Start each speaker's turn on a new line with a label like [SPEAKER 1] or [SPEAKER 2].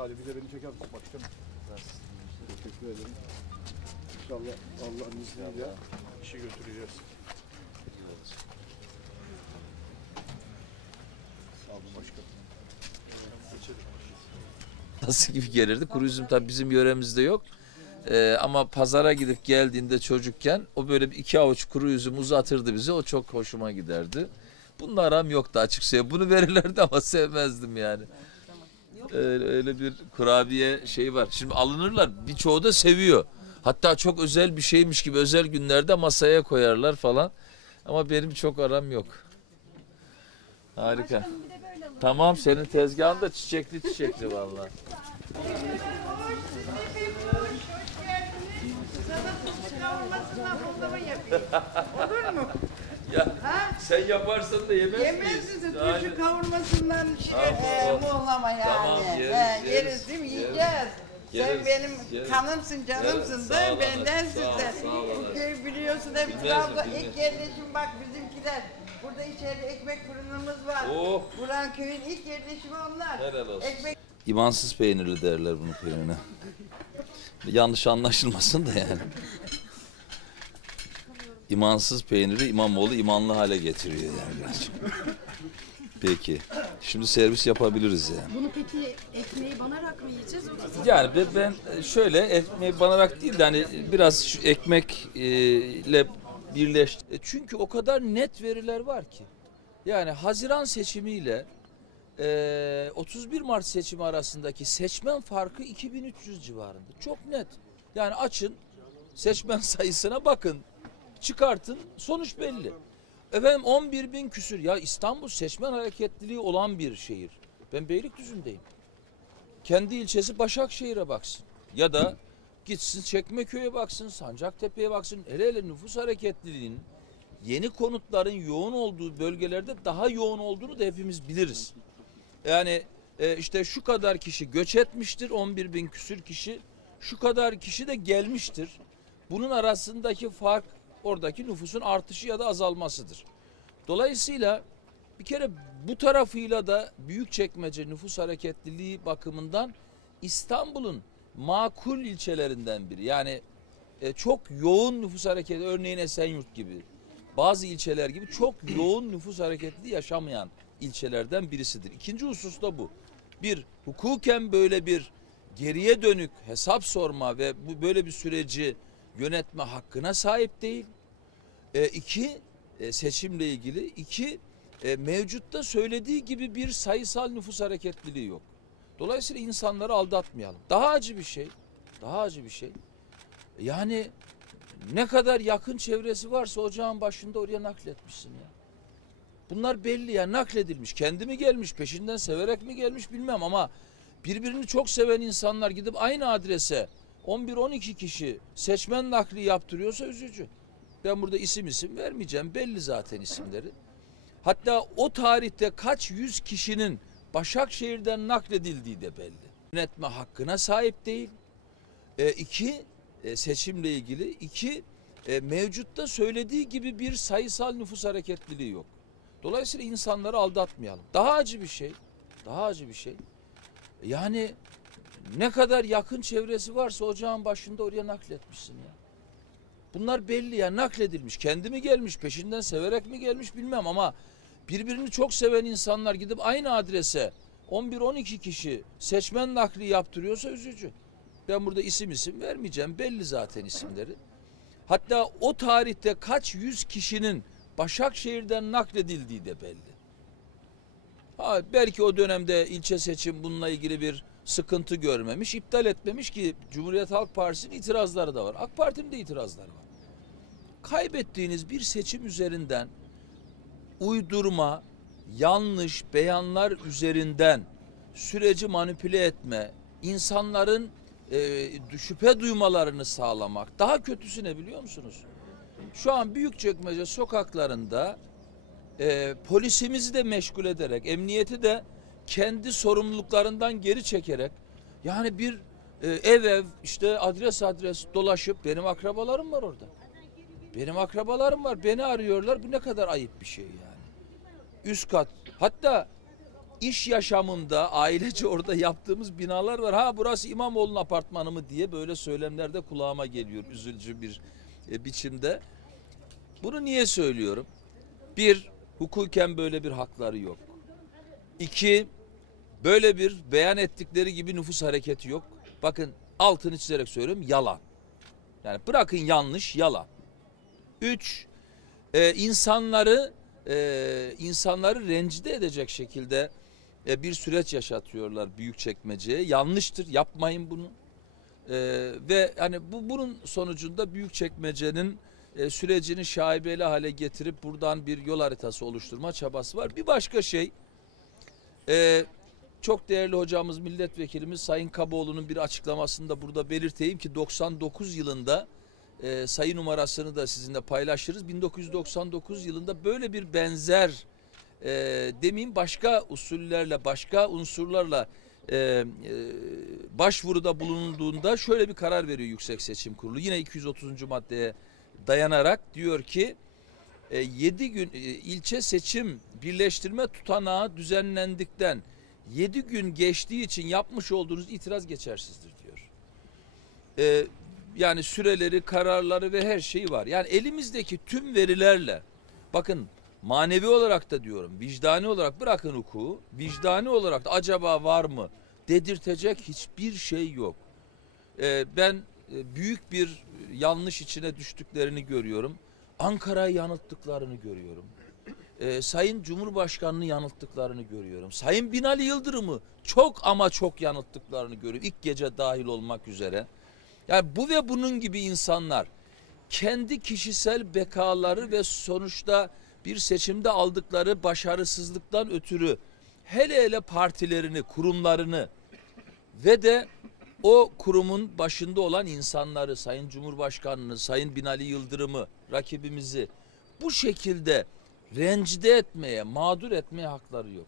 [SPEAKER 1] Salih bir de beni çeker misin başkanım? Teşekkür ederim. İnşallah Allah'ın izniyle işi götüreceğiz. Sağ olun başkanım. Geçelim.
[SPEAKER 2] Nasıl gibi gelirdi? Kuru üzüm tabii bizim yöremizde yok. Ee, ama pazara gidip geldiğinde çocukken o böyle bir iki avuç kuru üzüm uzatırdı bize. O çok hoşuma giderdi. Bununla aram yoktu açık şey. Bunu verirlerdi ama sevmezdim yani. Öyle, öyle bir kurabiye şey var. Şimdi alınırlar. Birçoğu da seviyor. Hatta çok özel bir şeymiş gibi özel günlerde masaya koyarlar falan. Ama benim çok aram yok. Harika. Tamam senin tezgahın da çiçekli çiçekli vallahi.
[SPEAKER 3] Olur mu?
[SPEAKER 2] Ya
[SPEAKER 3] Ha?
[SPEAKER 2] Sen yaparsan da yemez
[SPEAKER 3] Yemez
[SPEAKER 2] miyiz?
[SPEAKER 3] misin
[SPEAKER 2] Yani-
[SPEAKER 3] turşu kavurmasından şey,
[SPEAKER 2] Tamam,
[SPEAKER 3] e,
[SPEAKER 2] o-
[SPEAKER 3] muğlama yani.
[SPEAKER 2] Tamam, yeriz,
[SPEAKER 3] He,
[SPEAKER 2] yeriz,
[SPEAKER 3] yeriz değil mi?
[SPEAKER 2] yeriz.
[SPEAKER 3] Yiyeceğiz.
[SPEAKER 2] Yeriz,
[SPEAKER 3] Sen benim
[SPEAKER 2] yeriz.
[SPEAKER 3] kanımsın, canımsın
[SPEAKER 2] Yeriz,
[SPEAKER 3] da
[SPEAKER 2] sağ ol
[SPEAKER 3] benden
[SPEAKER 2] anacığım, sağ ol,
[SPEAKER 3] sizden.
[SPEAKER 2] sağ ol anacığım.
[SPEAKER 3] Köy biliyorsun hep
[SPEAKER 2] Bilmez
[SPEAKER 3] Trabzon.
[SPEAKER 2] mi, bilmez.
[SPEAKER 3] İlk yerleşim bak bizimkiler. Burada içeride ekmek fırınımız var.
[SPEAKER 2] Oh.
[SPEAKER 3] Buran köyün ilk yerleşimi onlar.
[SPEAKER 2] Helal olsun.
[SPEAKER 3] Ekmek
[SPEAKER 2] İmansız peynirli derler bunu peynirine. Yanlış anlaşılmasın da yani. İmansız peyniri İmamoğlu imanlı hale getiriyor yani birazcık. Peki. Şimdi servis yapabiliriz yani.
[SPEAKER 4] Bunu peki ekmeği banarak mı yiyeceğiz yoksa
[SPEAKER 2] Yani ben, ben şöyle ekmeği banarak değil de hani biraz şu ekmekle birleş. E, Çünkü o kadar net veriler var ki. Yani Haziran seçimiyle e, 31 Mart seçimi arasındaki seçmen farkı 2300 civarında. Çok net. Yani açın seçmen sayısına bakın. Çıkartın sonuç belli. Efendim 11 bin küsür. Ya İstanbul seçmen hareketliliği olan bir şehir. Ben Beylikdüzü'ndeyim kendi ilçesi Başakşehir'e baksın. Ya da gitsin Çekmeköy'e baksın, Sancaktepe'ye baksın. Hele hele nüfus hareketliliğinin yeni konutların yoğun olduğu bölgelerde daha yoğun olduğunu da hepimiz biliriz. Yani e, işte şu kadar kişi göç etmiştir, 11 bin küsür kişi. Şu kadar kişi de gelmiştir. Bunun arasındaki fark oradaki nüfusun artışı ya da azalmasıdır. Dolayısıyla bir kere bu tarafıyla da büyük çekmece nüfus hareketliliği bakımından İstanbul'un makul ilçelerinden biri. Yani e, çok yoğun nüfus hareketi örneğin Esenyurt gibi bazı ilçeler gibi çok yoğun nüfus hareketliliği yaşamayan ilçelerden birisidir. İkinci husus da bu. Bir, hukuken böyle bir geriye dönük hesap sorma ve bu böyle bir süreci yönetme hakkına sahip değil. E, iki, e, seçimle ilgili. iki e, mevcutta söylediği gibi bir sayısal nüfus hareketliliği yok. Dolayısıyla insanları aldatmayalım. Daha acı bir şey, daha acı bir şey. Yani ne kadar yakın çevresi varsa ocağın başında oraya nakletmişsin ya. Bunlar belli ya nakledilmiş. Kendi mi gelmiş, peşinden severek mi gelmiş bilmem ama birbirini çok seven insanlar gidip aynı adrese 11-12 kişi seçmen nakli yaptırıyorsa üzücü. Ben burada isim isim vermeyeceğim. Belli zaten isimleri. Hatta o tarihte kaç yüz kişinin Başakşehir'den nakledildiği de belli. Yönetme hakkına sahip değil. E, iki, e, seçimle ilgili. iki e, mevcutta söylediği gibi bir sayısal nüfus hareketliliği yok. Dolayısıyla insanları aldatmayalım. Daha acı bir şey. Daha acı bir şey. Yani ne kadar yakın çevresi varsa ocağın başında oraya nakletmişsin ya. Bunlar belli ya nakledilmiş. Kendi mi gelmiş, peşinden severek mi gelmiş bilmem ama birbirini çok seven insanlar gidip aynı adrese 11-12 kişi seçmen nakli yaptırıyorsa üzücü. Ben burada isim isim vermeyeceğim. Belli zaten isimleri. Hatta o tarihte kaç yüz kişinin Başakşehir'den nakledildiği de belli. Ha, belki o dönemde ilçe seçim bununla ilgili bir sıkıntı görmemiş, iptal etmemiş ki Cumhuriyet Halk Partisi'nin itirazları da var. AK Parti'nin de itirazları var. Kaybettiğiniz bir seçim üzerinden uydurma, yanlış beyanlar üzerinden süreci manipüle etme, insanların e, şüphe duymalarını sağlamak. Daha kötüsü ne biliyor musunuz? Şu an Büyükçekmece sokaklarında e, polisimizi de meşgul ederek, emniyeti de kendi sorumluluklarından geri çekerek yani bir e, ev ev işte adres adres dolaşıp benim akrabalarım var orada. Benim akrabalarım var beni arıyorlar bu ne kadar ayıp bir şey yani. Üst kat hatta iş yaşamında ailece orada yaptığımız binalar var. Ha burası İmamoğlu'nun apartmanı mı diye böyle söylemler de kulağıma geliyor üzücü bir e, biçimde. Bunu niye söylüyorum? Bir, hukuken böyle bir hakları yok. İki, böyle bir beyan ettikleri gibi nüfus hareketi yok. Bakın altını çizerek söylüyorum yalan. Yani bırakın yanlış yalan. Üç, e, insanları e, insanları rencide edecek şekilde e, bir süreç yaşatıyorlar büyük çekmeceye. Yanlıştır yapmayın bunu. E, ve hani bu bunun sonucunda büyük çekmecenin e, sürecini şaibeli hale getirip buradan bir yol haritası oluşturma çabası var. Bir başka şey e, çok değerli hocamız milletvekilimiz Sayın Kaboğlu'nun bir açıklamasında burada belirteyim ki 99 yılında e, sayı numarasını da sizinle paylaşırız. 1999 yılında böyle bir benzer e, demeyeyim başka usullerle başka unsurlarla e, e, başvuruda bulunduğunda şöyle bir karar veriyor Yüksek Seçim Kurulu. Yine 230. maddeye dayanarak diyor ki 7 gün e, ilçe seçim birleştirme tutanağı düzenlendikten 7 gün geçtiği için yapmış olduğunuz itiraz geçersizdir diyor. E, yani süreleri, kararları ve her şeyi var. Yani elimizdeki tüm verilerle bakın manevi olarak da diyorum, vicdani olarak bırakın hukuku, vicdani olarak da acaba var mı dedirtecek hiçbir şey yok. Ben e, büyük bir yanlış içine düştüklerini görüyorum. Ankara'yı yanılttıklarını görüyorum. Ee, Sayın Cumhurbaşkanı'nı yanılttıklarını görüyorum. Sayın Binali Yıldırım'ı çok ama çok yanılttıklarını görüyorum. İlk gece dahil olmak üzere. Yani bu ve bunun gibi insanlar kendi kişisel bekaları ve sonuçta bir seçimde aldıkları başarısızlıktan ötürü hele hele partilerini, kurumlarını ve de o kurumun başında olan insanları, Sayın Cumhurbaşkanını, Sayın Binali Yıldırım'ı, rakibimizi bu şekilde rencide etmeye, mağdur etmeye hakları yok.